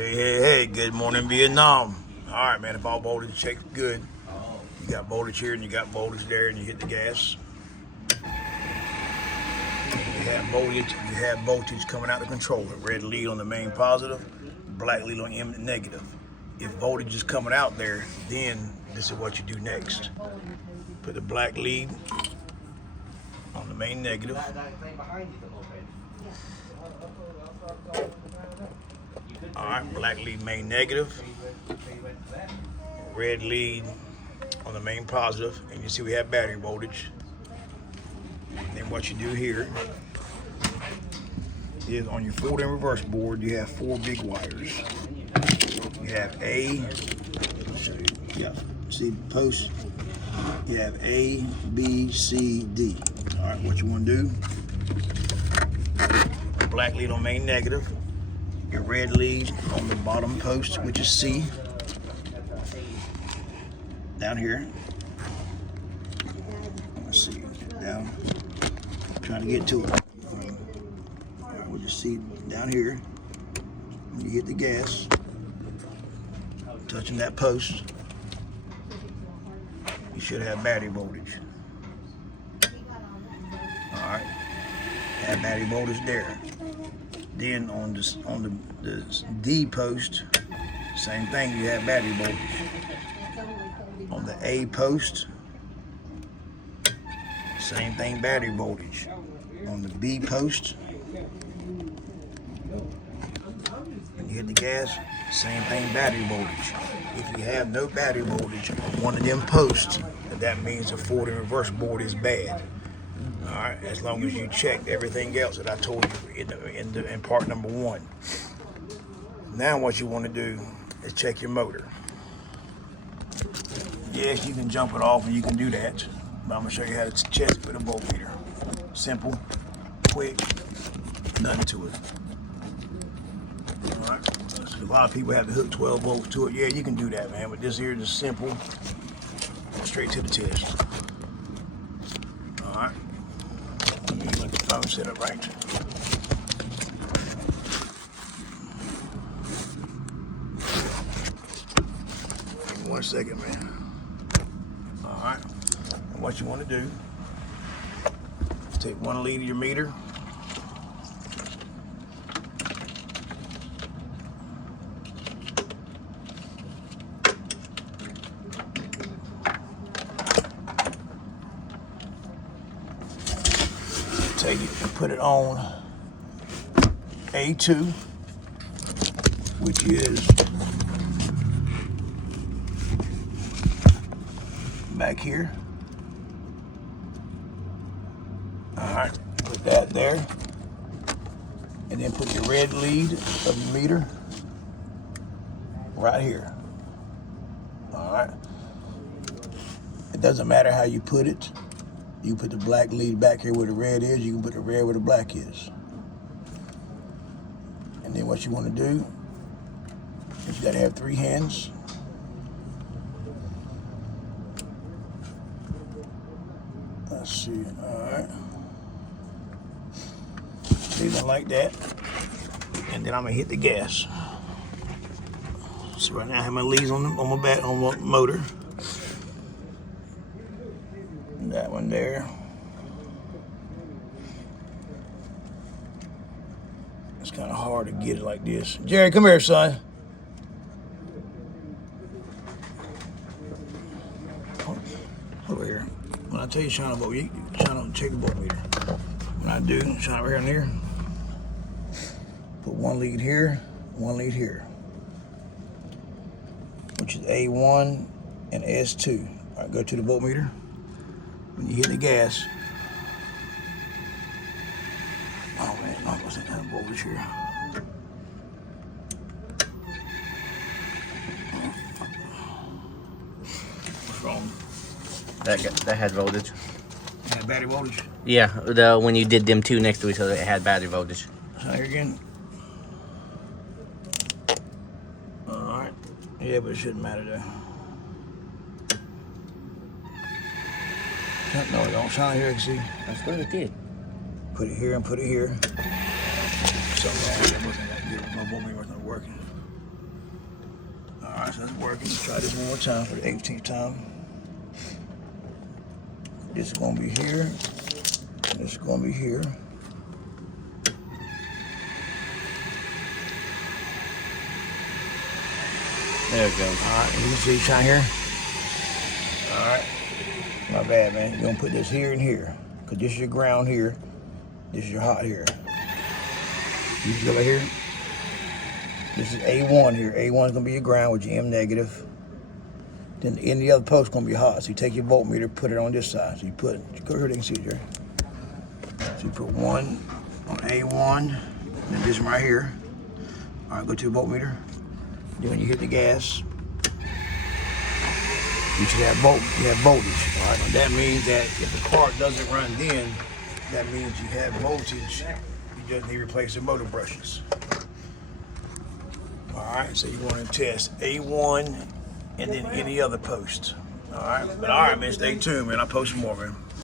Hey, good morning, Vietnam. All right, man, if all voltage checks good, you got voltage here and you got voltage there and you hit the gas. You have voltage coming out of the controller. Red lead on the main positive, black lead on M negative. If voltage is coming out there, then this is what you do next. Put the black lead on the main negative. All right, black lead main negative, red lead on the main positive, and you see we have battery voltage. Then what you do here is on your forward and reverse board, you have 4 big wires. You have see post. You have A, B, C, D. All right, what you want to do? Black lead on main negative. Your red lead on the bottom post, which is C. Down here. Let's see. Down. I'm trying to get to it. We'll just see down here. When you hit the gas, touching that post, you should have battery voltage. All right. Have battery voltage there. Then on the D post, same thing, you have battery voltage. On the A post, same thing, battery voltage. On the B post, when you hit the gas, same thing, battery voltage. If you have no battery voltage on one of them posts, that means the forward and reverse board is bad. All right, as long as you check everything else that I told you in part number 1. Now what you want to do is check your motor. Yes, you can jump it off and you can do that, but I'm going to show you how to check it with a voltmeter. Simple, quick, nothing to it. All right, so a lot of people have to hook 12 volts to it. Yeah, you can do that, man, but this here is simple, straight to the test. All right. Let the phone set up right. Give me 1 second, man. All right. And what you want to do is take 1 lead of your meter. Take it and put it on A2, which is back here. All right, put that there. And then put your red lead of your meter right here. All right. It doesn't matter how you put it. You put the black lead back here where the red is, you can put the red where the black is. And then what you want to do is you got to have 3 hands. Let's see, all right. Leave it like that. And then I'm going to hit the gas. So right now I have my leads on my motor. That one there. It's kind of hard to get it like this. Jerry, come here, son. Over here. When I tell you shine a volt, you shine on check the voltmeter. When I do, shine over here and there. Put 1 lead here, 1 lead here, which is A1 and S2. All right, go to the voltmeter. When you hit the gas, oh man, I wasn't that voltage here. What's wrong? That had voltage. It had battery voltage? Yeah, when you did them 2 next to each other, it had battery voltage. So here again. All right. Yeah, but it shouldn't matter though. No, it don't shine here, see? That's what it did. Put it here and put it here. Something wrong with it. Wasn't that good. My voltmeter wasn't working. Alright, so it's working. Let's try this one more time for the 18th time. This is gonna be here. This is gonna be here. There it goes. Alright, you can see shine here. Alright. Not bad, man. You're gonna put this here and here. Cause this is your ground here. This is your hot here. You see right here? This is A1 here. A1 is gonna be your ground with your M negative. Then in the other post is gonna be hot. So you take your voltmeter, put it on this side. So you put it, go here, they can see it, Jerry. So you put one on A1, and this one right here. Alright, go to your voltmeter. Then when you hit the gas, you should have voltage. All right, and that means that if the car doesn't run then, that means you have voltage. You just need to replace the motor brushes. All right, so you're going to test A1 and then any other post. All right, but all right, man, stay tuned, man. I'll post more, man.